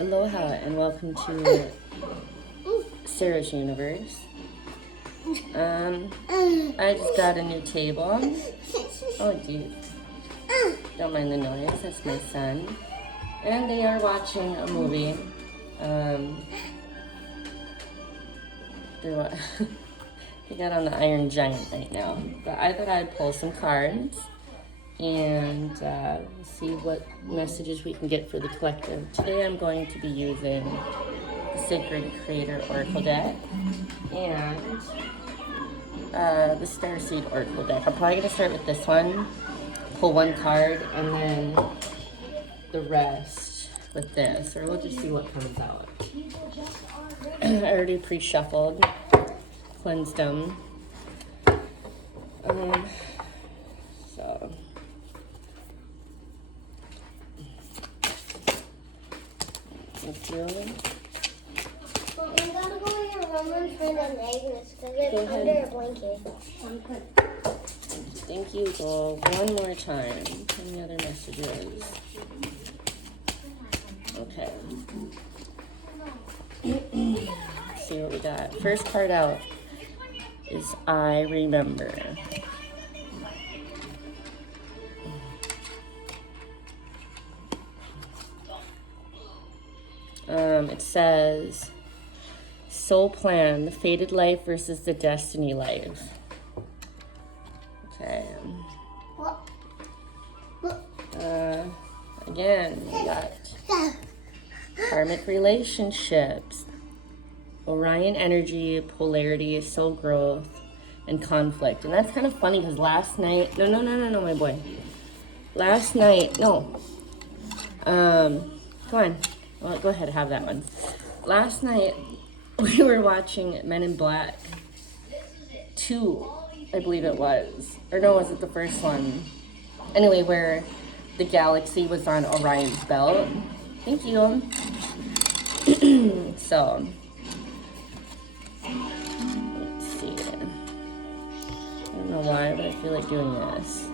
Aloha and welcome to Sarah's Universe. I just got a new table. Oh, geez. Don't mind the noise. That's my son. And they are watching a movie. They got on the Iron Giant right now. But I thought I'd pull some cards and see what messages we can get for the collective. Today I'm going to be using the Sacred Creator Oracle deck and the Starseed Oracle deck. I'm probably going to start with this one, pull one card, and then the rest with this, or we'll just see what comes out. I already pre-shuffled, cleansed them. So thank you. Well, we gotta go in your room and find the magnets because it's under a blanket. Thank you. Go one more time. Any other messages? Okay. Let's see what we got. First card out is I Remember. It says soul plan, the fated life versus the destiny life. Okay. Again, we got karmic relationships, Orion energy, polarity, soul growth, and conflict. And that's kind of funny because last night, no, my boy. Last night, no. Come on. Well, go ahead, have that one. Last night, we were watching Men in Black 2, I believe it was. Or no, was it the first one? Anyway, where the galaxy was on Orion's belt. Thank you. So, let's see. I don't know why, but I feel like doing this.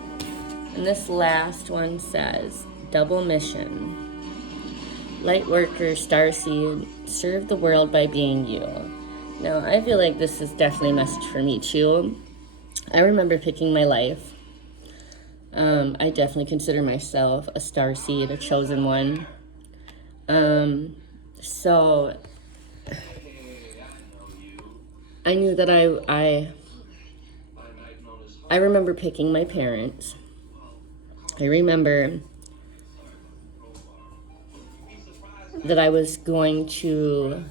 And this last one says, double mission. Light worker, starseed, serve the world by being you. Now, I feel like this is definitely a message for me, too. I remember picking my life. I definitely consider myself a starseed, a chosen one. So, I knew that I remember picking my parents. I remember that I was going to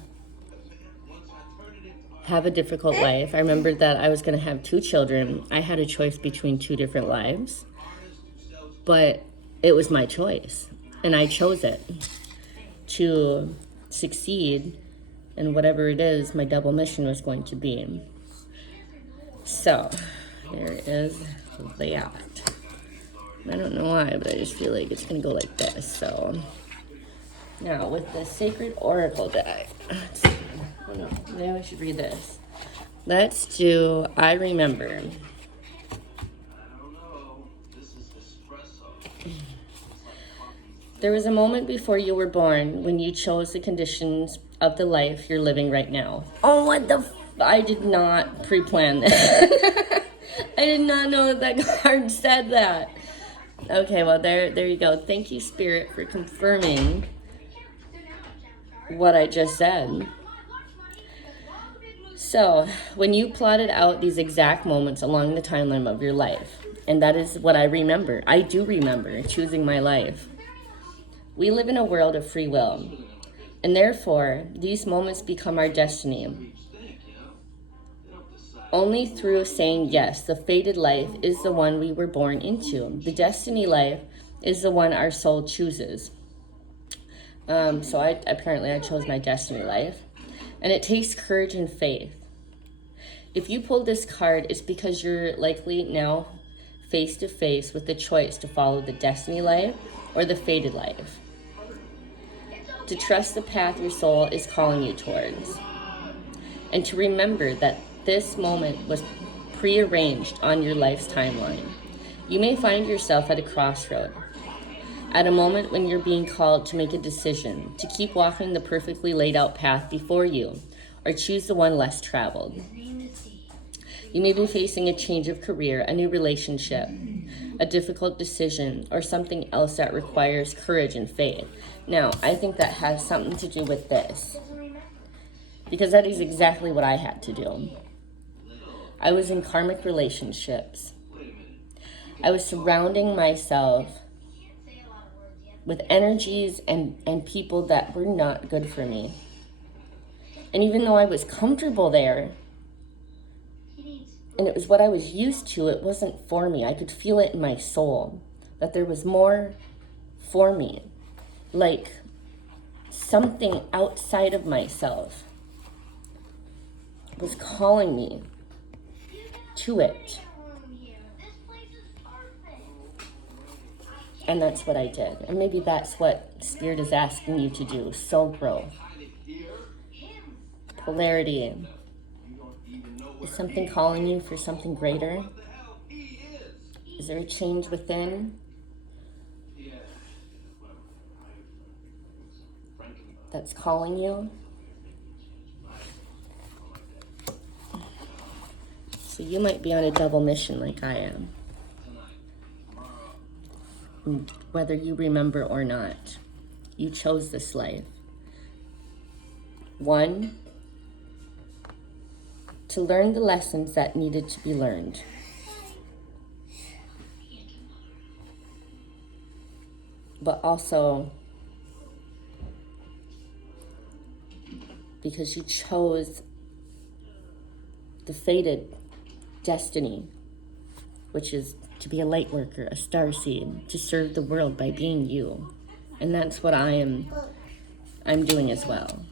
have a difficult life. I remembered that I was going to have 2 children. I had a choice between 2 different lives, but it was my choice, and I chose it to succeed in whatever it is my double mission was going to be. So, there is that. I don't know why, but I just feel like it's going to go like this, so... Now, with the Sacred Oracle deck, oh no, maybe I should read this. Let's do I Remember. There was a moment before you were born when you chose the conditions of the life you're living right now. Oh, what the I did not pre-plan that. I did not know that card said that. Okay, well, there you go. Thank you, Spirit, for confirming what I just said. So, when you plotted out these exact moments along the timeline of your life, and that is what I remember. I do remember choosing my life. We live in a world of free will, and therefore, these moments become our destiny. Only through saying yes, the fated life is the one we were born into. The destiny life is the one our soul chooses. So I chose my destiny life, and it takes courage and faith. If you pulled this card, it's because you're likely now face to face with the choice to follow the destiny life or the fated life. To trust the path your soul is calling you towards, and to remember that this moment was prearranged on your life's timeline. You may find yourself at a crossroad. At a moment when you're being called to make a decision, to keep walking the perfectly laid out path before you, or choose the one less traveled. You may be facing a change of career, a new relationship, a difficult decision, or something else that requires courage and faith. Now, I think that has something to do with this, because that is exactly what I had to do. I was in karmic relationships. I was surrounding myself with energies and people that were not good for me. And even though I was comfortable there, and it was what I was used to, it wasn't for me. I could feel it in my soul that there was more for me, like something outside of myself was calling me to it. And that's what I did. And maybe that's what Spirit is asking you to do. Soul growth. Polarity. Is something calling you for something greater? Is there a change within that's calling you? So you might be on a double mission like I am. Whether you remember or not, you chose this life. One, to learn the lessons that needed to be learned. But also because you chose the fated destiny, which is to be a light worker, a starseed, to serve the world by being you. And that's what I'm doing as well.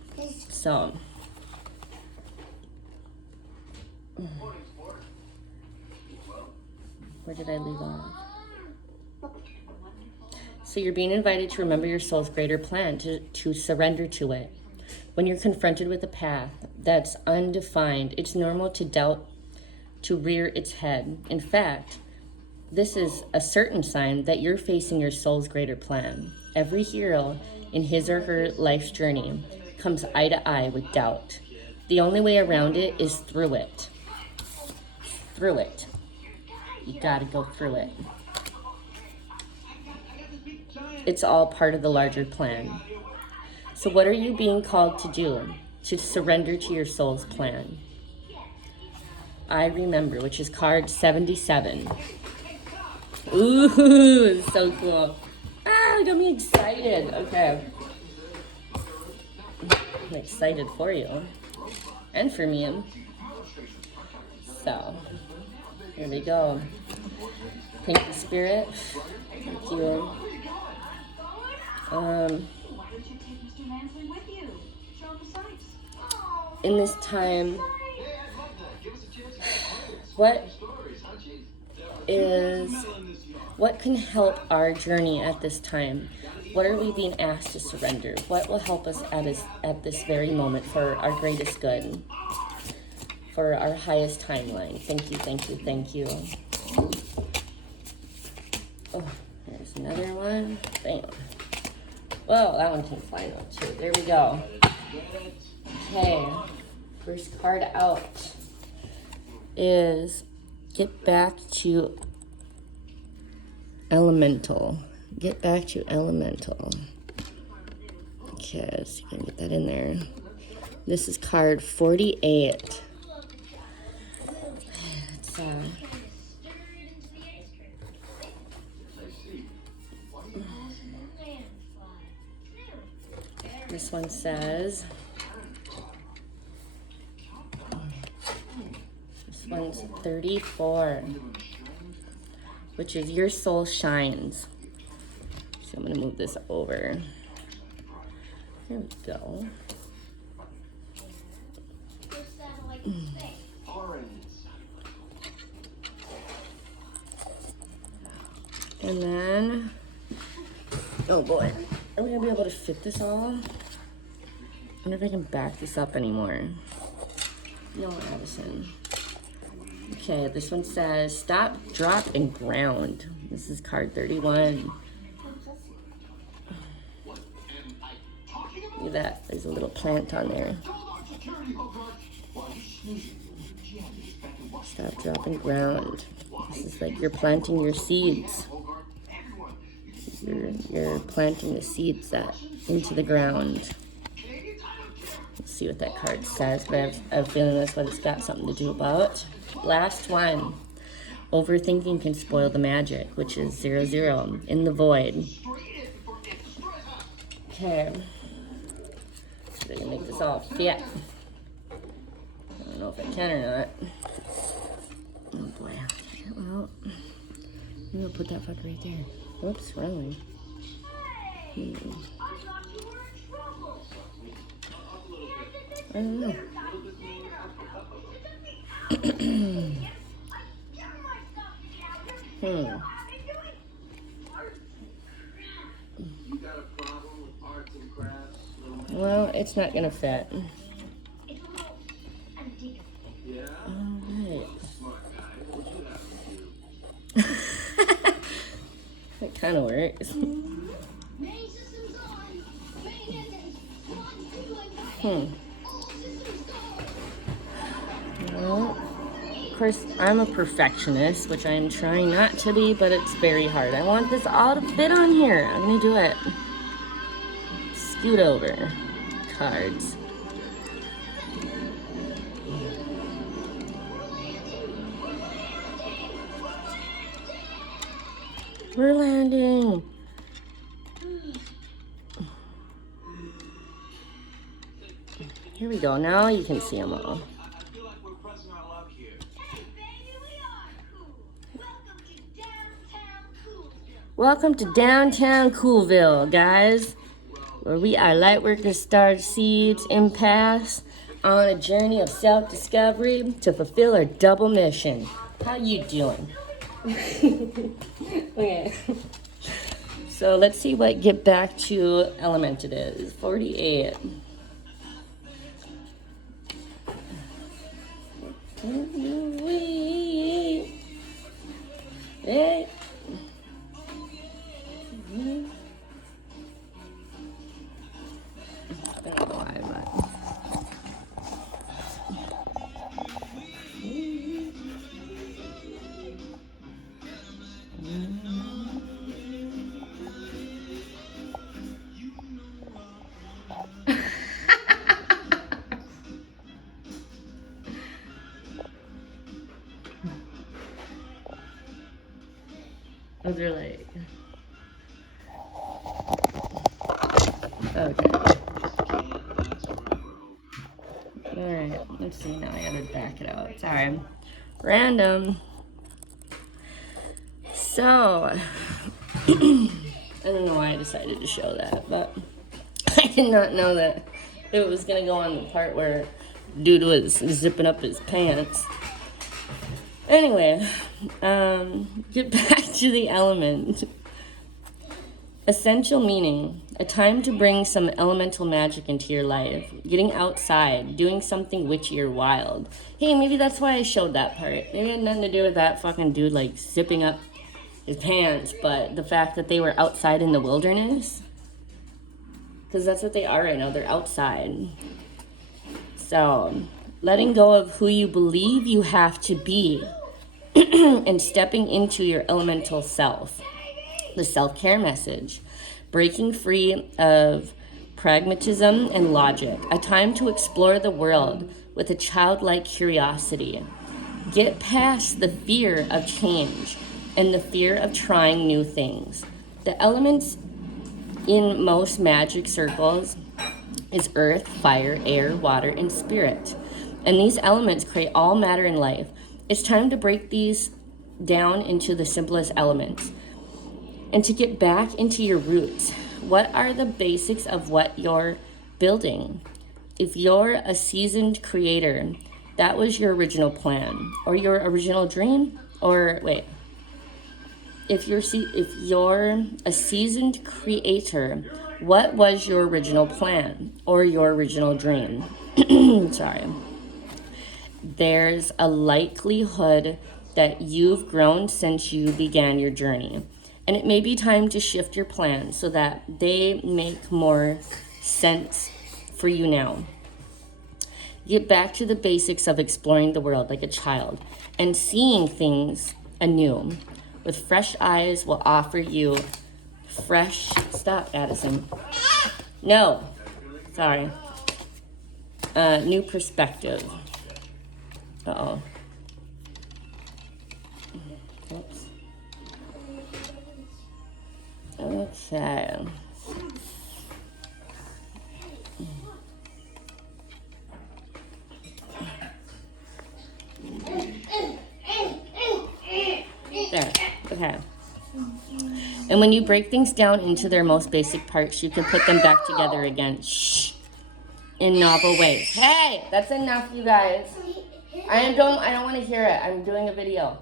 So where did I leave off? So you're being invited to remember your soul's greater plan, to surrender to it. When you're confronted with a path that's undefined, it's normal to doubt, to rear its head. In fact, this is a certain sign that you're facing your soul's greater plan. Every hero in his or her life's journey comes eye to eye with doubt. The only way around it is through it. Through it. You gotta go through it. It's all part of the larger plan. So what are you being called to do? To surrender to your soul's plan. I remember, which is card 77. Ooh, it's so cool. Ah, got me excited. Okay. I'm excited for you. And for me. So, here we go. Thank you, Spirit. Thank you. In this time, what can help our journey at this time? What are we being asked to surrender? What will help us at this very moment for our greatest good? For our highest timeline. Thank you, thank you, thank you. Oh, there's another one. Bam. Whoa, that one came flying out too. There we go. Okay, first card out is get back to elemental. Get back to elemental. Okay, so you can get that in there. This is card 48. This one says, this one's 34, which is your soul shines. So I'm going to move this over. Here we go. And then, oh boy, are we going to be able to fit this all? I wonder if I can back this up anymore. No, Addison. Okay, this one says, stop, drop, and ground. This is card 31. at that. There's a little plant on there. Stop, drop, and ground. This is like you're planting your seeds. You're planting the seeds into the ground. Let's see what that card says, but I have a feeling that's what it's got something to do about. Last one. Overthinking can spoil the magic, which is 0, 0 in the void. Okay. So I can make this all fit. I don't know if I can or not. Oh boy. Well, I'm gonna put that fucker right there. Oops, wrong way. I don't know. Well, it's not gonna fit. Alright. That kind of works. Well, of course, I'm a perfectionist, which I'm trying not to be, but it's very hard. I want this all to fit on here. I'm gonna do it. Scoot over. Cards. We're landing. Here we go. Now you can see them all. Welcome to downtown Coolville, guys, where we are lightworkers, star seeds, impasse, on a journey of self-discovery to fulfill our double mission. How you doing? Okay. So let's see what get back to element it is. 48. Hey. I don't know why, but those are like, okay. Alright, let's see now. I gotta back it out. Sorry. Random. So, I don't know why I decided to show that, but I did not know that it was gonna go on the part where dude was zipping up his pants. Anyway, get back to the element. Essential meaning, a time to bring some elemental magic into your life. Getting outside, doing something witchy or wild. Hey, maybe that's why I showed that part. Maybe it had nothing to do with that fucking dude like zipping up his pants, but the fact that they were outside in the wilderness. Because that's what they are right now, they're outside. So, letting go of who you believe you have to be and stepping into your elemental self. The self-care message. Breaking free of pragmatism and logic. A time to explore the world with a childlike curiosity. Get past the fear of change and the fear of trying new things. The elements in most magic circles is earth, fire, air, water, and spirit. And these elements create all matter in life. It's time to break these down into the simplest elements and to get back into your roots. What are the basics of what you're building? If you're a seasoned creator, that was your original plan or your original dream, or wait. If you're a seasoned creator, what was your original plan or your original dream? Sorry. There's a likelihood that you've grown since you began your journey. And it may be time to shift your plans so that they make more sense for you now. Get back to the basics of exploring the world like a child and seeing things anew. With fresh eyes will offer you fresh... Stop, Addison. No. Sorry. New perspective. Uh-oh. Oops. Okay. There. Okay. And when you break things down into their most basic parts, you can put them back together again. Shh. In novel ways. Hey, that's enough, you guys. I don't want to hear it. I'm doing a video.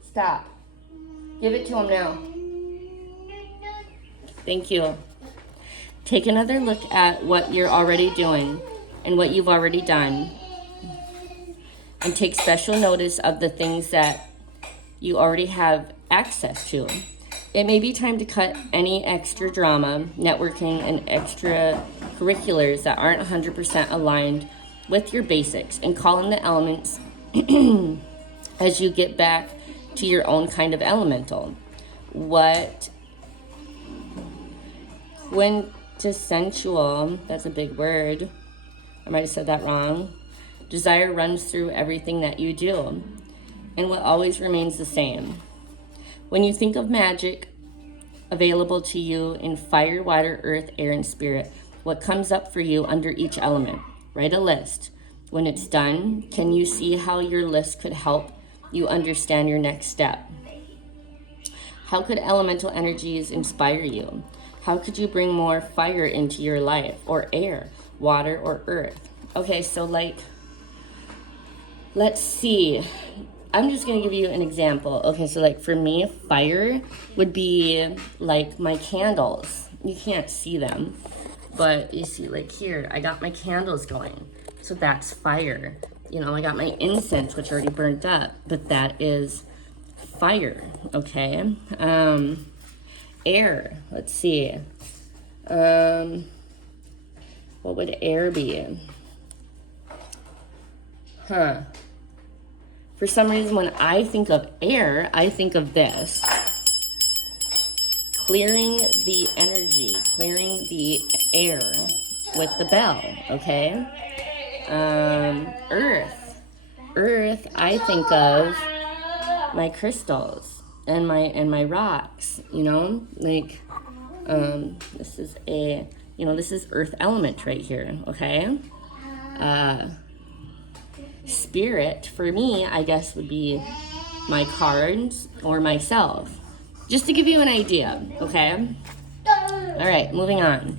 Stop. Give it to him now. Thank you. Take another look at what you're already doing and what you've already done. And take special notice of the things that you already have access to. It may be time to cut any extra drama, networking, and extracurriculars that aren't 100% aligned with your basics and call in the elements as you get back to your own kind of elemental. What quintessential, that's a big word, I might have said that wrong, desire runs through everything that you do, and what always remains the same. When you think of magic available to you in fire, water, earth, air, and spirit, what comes up for you under each element? Write a list. When it's done, can you see how your list could help you understand your next step? How could elemental energies inspire you? How could you bring more fire into your life, or air, water, or earth? Okay, so let's see. I'm just going to give you an example. Okay, so for me, fire would be like my candles. You can't see them, but you see here, I got my candles going. So that's fire. I got my incense, which already burnt up, but that is fire, okay? Air, let's see. What would air be? For some reason, when I think of air, I think of this. Clearing the energy, clearing the air with the bell, okay? Earth, I think of my crystals and my rocks, this is this is earth element right here, okay? Spirit, for me, I guess would be my cards or myself. Just to give you an idea, okay? All right, moving on.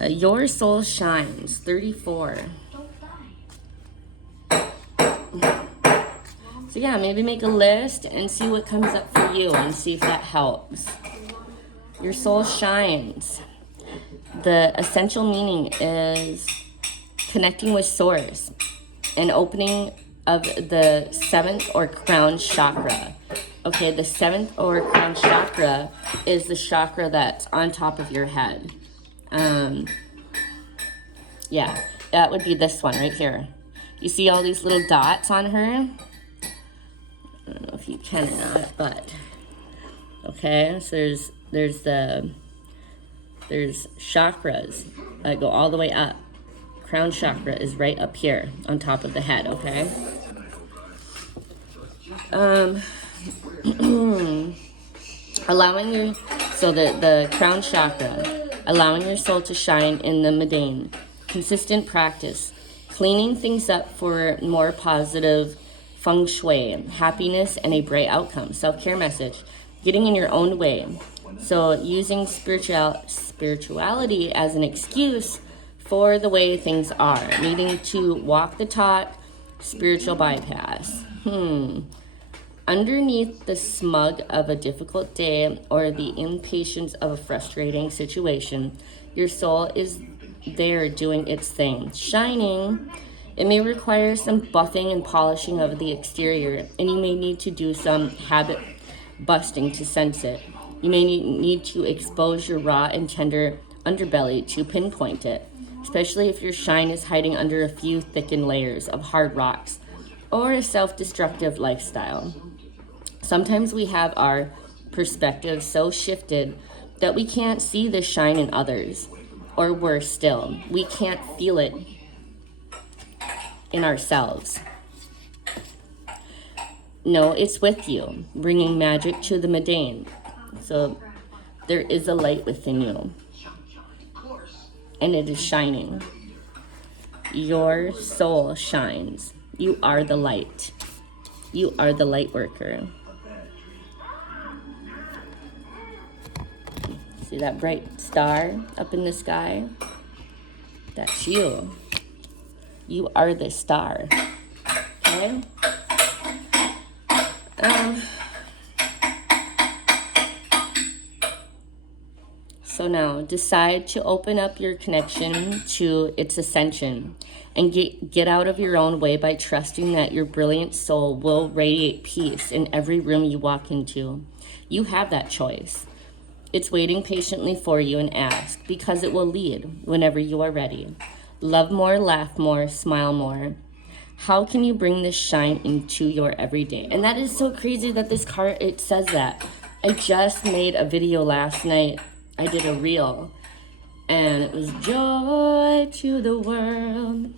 Your soul shines, 34. So yeah, maybe make a list and see what comes up for you and see if that helps. Your soul shines. The essential meaning is connecting with source and opening of the 7th or crown chakra. Okay, the 7th or crown chakra is the chakra that's on top of your head. Yeah, that would be this one right here. You see all these little dots on her? I don't know if you can or not, but okay, so there's chakras that go all the way up. Crown chakra is right up here on top of the head, okay? The crown chakra, allowing your soul to shine in the mundane. Consistent practice, cleaning things up for more positive feng shui, happiness, and a bright outcome. Self-care message, getting in your own way. So using spirituality as an excuse for the way things are, needing to walk the talk, spiritual bypass. Underneath the smug of a difficult day or the impatience of a frustrating situation, your soul is there doing its thing, shining. It may require some buffing and polishing of the exterior, and you may need to do some habit busting to sense it. You may need to expose your raw and tender underbelly to pinpoint it. especially if your shine is hiding under a few thickened layers of hard rocks or a self-destructive lifestyle. Sometimes we have our perspective so shifted that we can't see the shine in others, or worse still, we can't feel it in ourselves. No, it's with you, bringing magic to the mundane. So there is a light within you, and it is shining. Your soul shines. You are the light. You are the light worker. See that bright star up in the sky? That's you. You are the star. Okay? So now, decide to open up your connection to its ascension and get out of your own way by trusting that your brilliant soul will radiate peace in every room you walk into. You have that choice. It's waiting patiently for you and ask, because it will lead whenever you are ready. Love more, laugh more, smile more. How can you bring this shine into your everyday? And that is so crazy that this card, it says that. I just made a video last night. I did a reel, and it was joy to the world,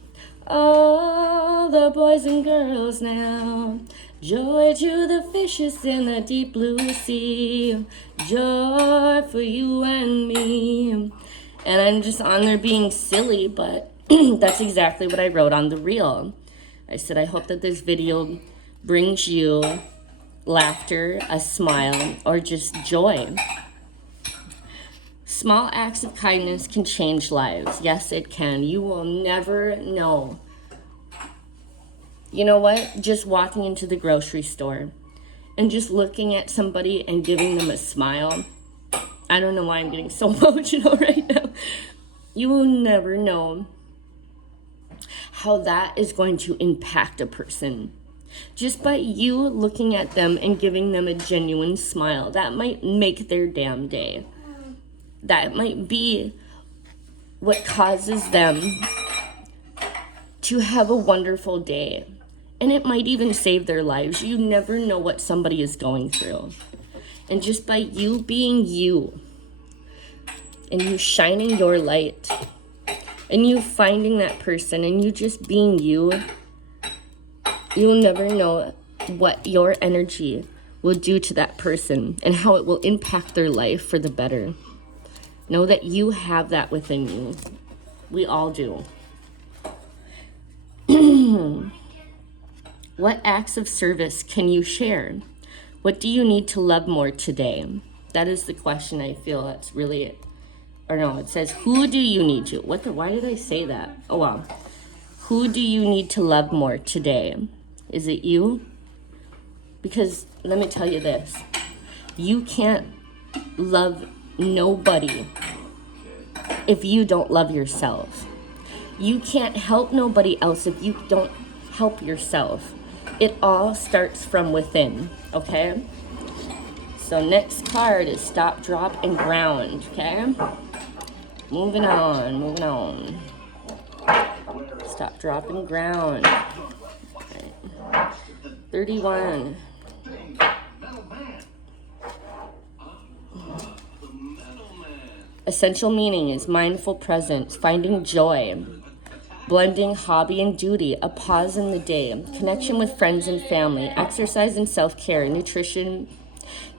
all the boys and girls now. Joy to the fishes in the deep blue sea, joy for you and me. And I'm just on there being silly, but that's exactly what I wrote on the reel. I said, I hope that this video brings you laughter, a smile, or just joy. Small acts of kindness can change lives. Yes, it can. You will never know. You know what? Just walking into the grocery store and just looking at somebody and giving them a smile. I don't know why I'm getting so emotional right now. You will never know how that is going to impact a person. Just by you looking at them and giving them a genuine smile, that might make their damn day. That might be what causes them to have a wonderful day. And it might even save their lives. You never know what somebody is going through. And just by you being you, and you shining your light, and you finding that person, and you just being you, you'll never know what your energy will do to that person and how it will impact their life for the better. Know that you have that within you. We all do. What acts of service can you share? What do you need to love more today? That is the question I feel that's really it. Or no, it says, who do you need to? Why did I say that? Oh, wow. Who do you need to love more today? Is it you? Because let me tell you this. You can't love nobody if you don't love yourself. You can't help nobody else if you don't help yourself. It all starts from within, okay? So next card is stop, drop, and ground, okay? Moving on. Stop, drop, and ground. Okay. 31. Essential meaning is mindful presence, finding joy, blending hobby and duty, a pause in the day, connection with friends and family, exercise and self-care, nutrition,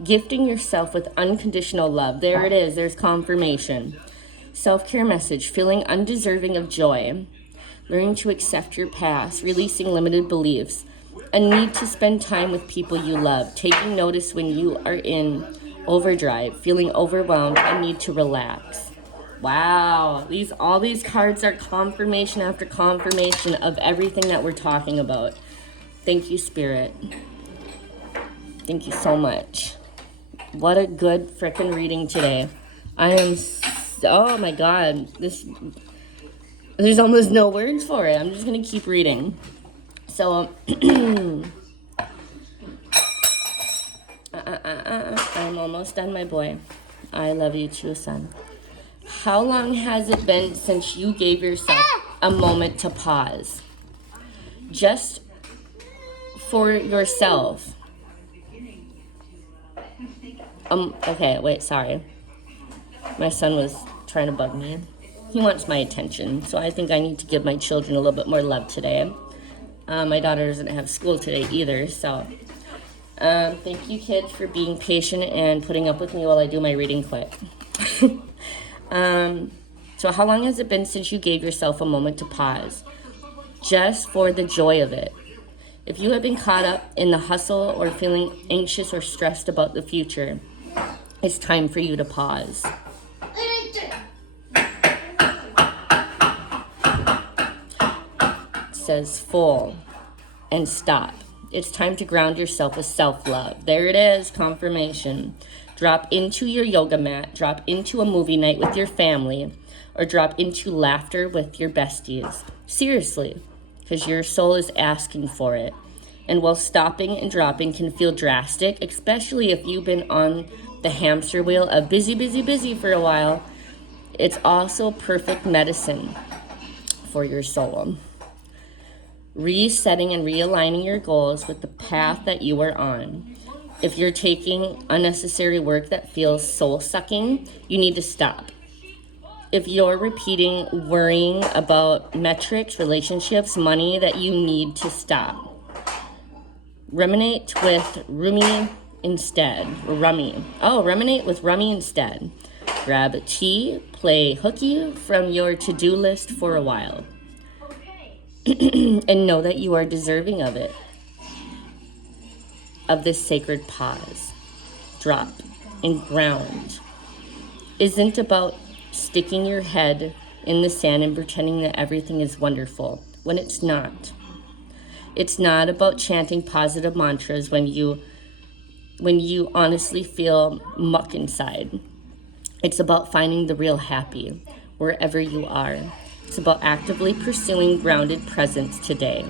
gifting yourself with unconditional love. There it is. There's confirmation. Self-care message, feeling undeserving of joy, learning to accept your past, releasing limited beliefs, a need to spend time with people you love, taking notice when you are in overdrive, feeling overwhelmed, and need to relax. Wow, all these cards are confirmation after confirmation of everything that we're talking about. Thank you, Spirit. Thank you so much. What a good frickin' reading today. Oh my God, there's almost no words for it. I'm just gonna keep reading. So, I'm almost done, my boy. I love you too, son. How long has it been since you gave yourself a moment to pause? Just for yourself. Okay, wait, sorry. My son was trying to bug me. He wants my attention, so I think I need to give my children a little bit more love today. My daughter doesn't have school today either, so thank you, kids, for being patient and putting up with me while I do my reading quick. So how long has it been since you gave yourself a moment to pause, just for the joy of it? If you have been caught up in the hustle or feeling anxious or stressed about the future, it's time for you to pause. It says full and stop. It's time to ground yourself with self-love. There it is, confirmation. Drop into your yoga mat, drop into a movie night with your family, or drop into laughter with your besties. Seriously, because your soul is asking for it. And while stopping and dropping can feel drastic, especially if you've been on the hamster wheel of busy, busy, busy for a while, it's also perfect medicine for your soul. Resetting and realigning your goals with the path that you are on. If you're taking unnecessary work that feels soul-sucking, you need to stop. If you're repeating worrying about metrics, relationships, money, that you need to stop. Ruminate with Rumi instead. Rummy. Oh, ruminate with Rummy instead. Grab a tea, play hooky from your to-do list for a while. And know that you are deserving of it. Of this sacred pause. Drop and ground. Isn't about sticking your head in the sand and pretending that everything is wonderful when it's not. It's not about chanting positive mantras when you honestly feel muck inside. It's about finding the real happy wherever you are. It's about actively pursuing grounded presence today,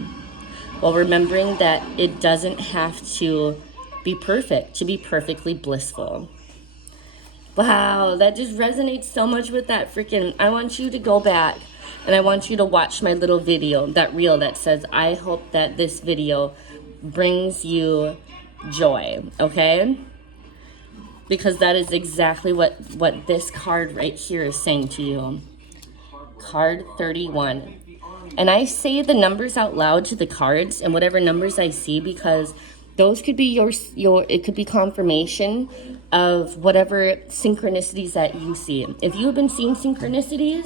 while remembering that it doesn't have to be perfect to be perfectly blissful. Wow, that just resonates so much with that freaking, I want you to go back and I want you to watch my little video, that reel that says, I hope that this video brings you joy, okay? Because that is exactly what this card right here is saying to you. Card 31. And I say the numbers out loud to the cards and whatever numbers I see, because those could be your it could be confirmation of whatever synchronicities that you see. If you have been seeing synchronicities,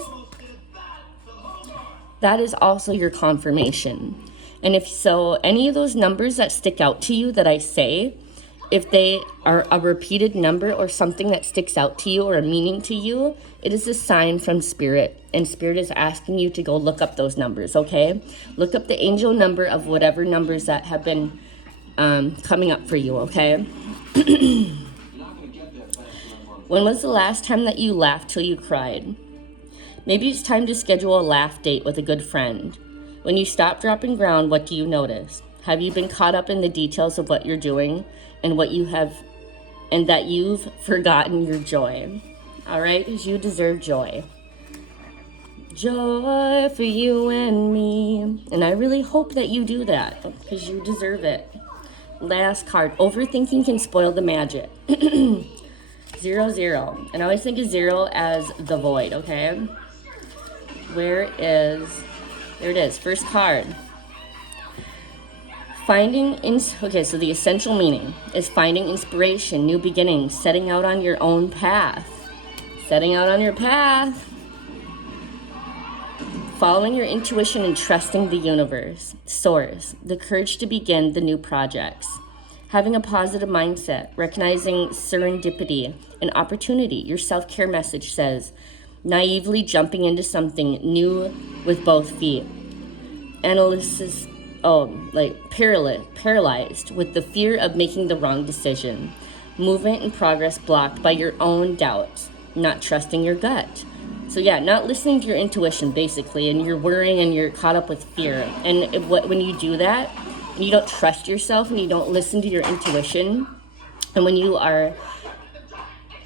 that is also your confirmation. And if so, any of those numbers that stick out to you that I say, if they are a repeated number or something that sticks out to you or a meaning to you, it is a sign from Spirit. And Spirit is asking you to go look up those numbers, okay? Look up the angel number of whatever numbers that have been coming up for you, okay? When was the last time that you laughed till you cried? Maybe it's time to schedule a laugh date with a good friend. When you stop, drop, and ground, what do you notice? Have you been caught up in the details of what you're doing and that you've forgotten your joy? All right, because you deserve joy. Joy for you and me. And I really hope that you do that because you deserve it. Last card. Overthinking can spoil the magic. 0, 0. And I always think of 0 as the void, okay? There it is. First card. Okay, so the essential meaning is finding inspiration, new beginnings, setting out on your own path. Setting out on your path. Following your intuition and trusting the universe. Source, the courage to begin the new projects. Having a positive mindset, recognizing serendipity and opportunity. Your self-care message says, naively jumping into something new with both feet. Analysis, paralyzed with the fear of making the wrong decision. Movement and progress blocked by your own doubts, not trusting your gut. So yeah, not listening to your intuition, basically, and you're worrying and you're caught up with fear. And when you do that, and you don't trust yourself and you don't listen to your intuition, and when you are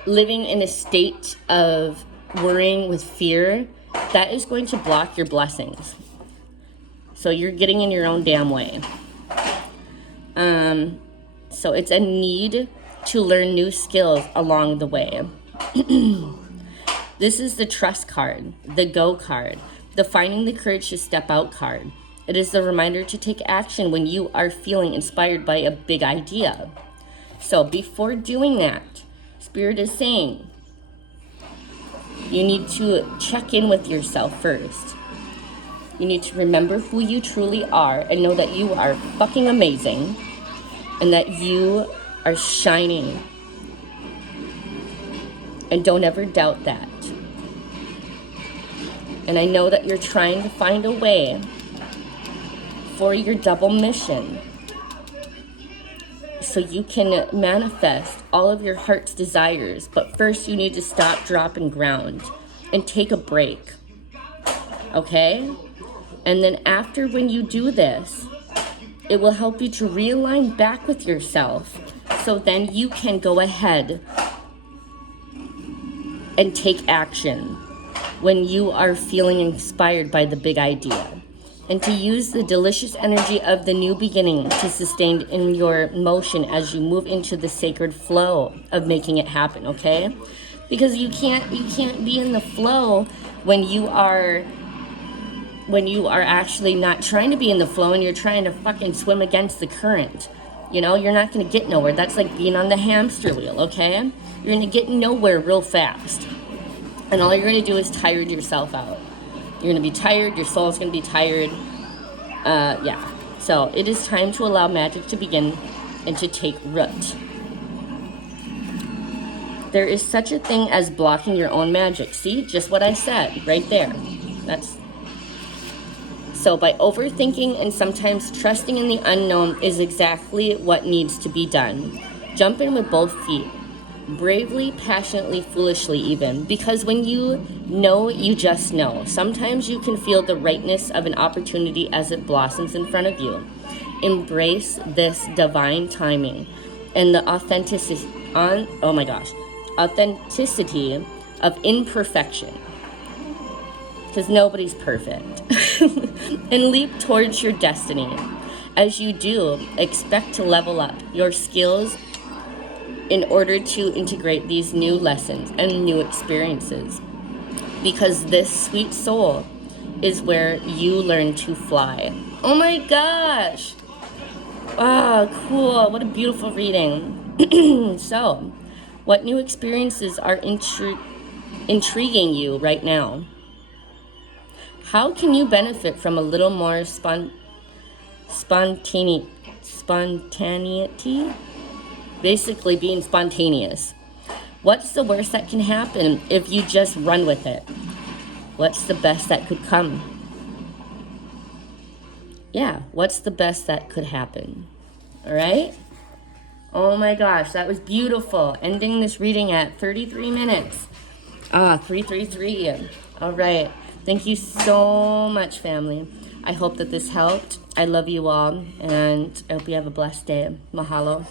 living in a state of worrying with fear, that is going to block your blessings. So you're getting in your own damn way. So it's a need to learn new skills along the way. This is the trust card, the go card, the finding the courage to step out card. It is the reminder to take action when you are feeling inspired by a big idea. So before doing that, Spirit is saying, you need to check in with yourself first. You need to remember who you truly are and know that you are fucking amazing and that you are shining. And don't ever doubt that. And I know that you're trying to find a way for your double mission so you can manifest all of your heart's desires. But first you need to stop, drop, and ground and take a break. Okay? And then after, when you do this, it will help you to realign back with yourself. So then you can go ahead and take action when you are feeling inspired by the big idea. And to use the delicious energy of the new beginning to sustain in your motion as you move into the sacred flow of making it happen, okay? Because you can't be in the flow when you are actually not trying to be in the flow and you're trying to fucking swim against the current. You know, you're not going to get nowhere. That's like being on the hamster wheel, okay? You're going to get nowhere real fast. And all you're going to do is tire yourself out. You're going to be tired. Your soul's going to be tired. Yeah. So it is time to allow magic to begin and to take root. There is such a thing as blocking your own magic. See, just what I said right there. So by overthinking and sometimes trusting in the unknown is exactly what needs to be done. Jump in with both feet. Bravely, passionately, foolishly even. Because when you know, you just know. Sometimes you can feel the rightness of an opportunity as it blossoms in front of you. Embrace this divine timing and the authenticity of imperfection. Because nobody's perfect. And leap towards your destiny. As you do, expect to level up your skills in order to integrate these new lessons and new experiences. Because this sweet soul is where you learn to fly. Oh my gosh! Wow, cool. What a beautiful reading. So, what new experiences are intriguing you right now? How can you benefit from a little more spontaneity? Basically being spontaneous. What's the worst that can happen if you just run with it? What's the best that could come? Yeah, what's the best that could happen? All right? Oh my gosh, that was beautiful. Ending this reading at 33 minutes. 333. All right. Thank you so much, family. I hope that this helped. I love you all, and I hope you have a blessed day. Mahalo.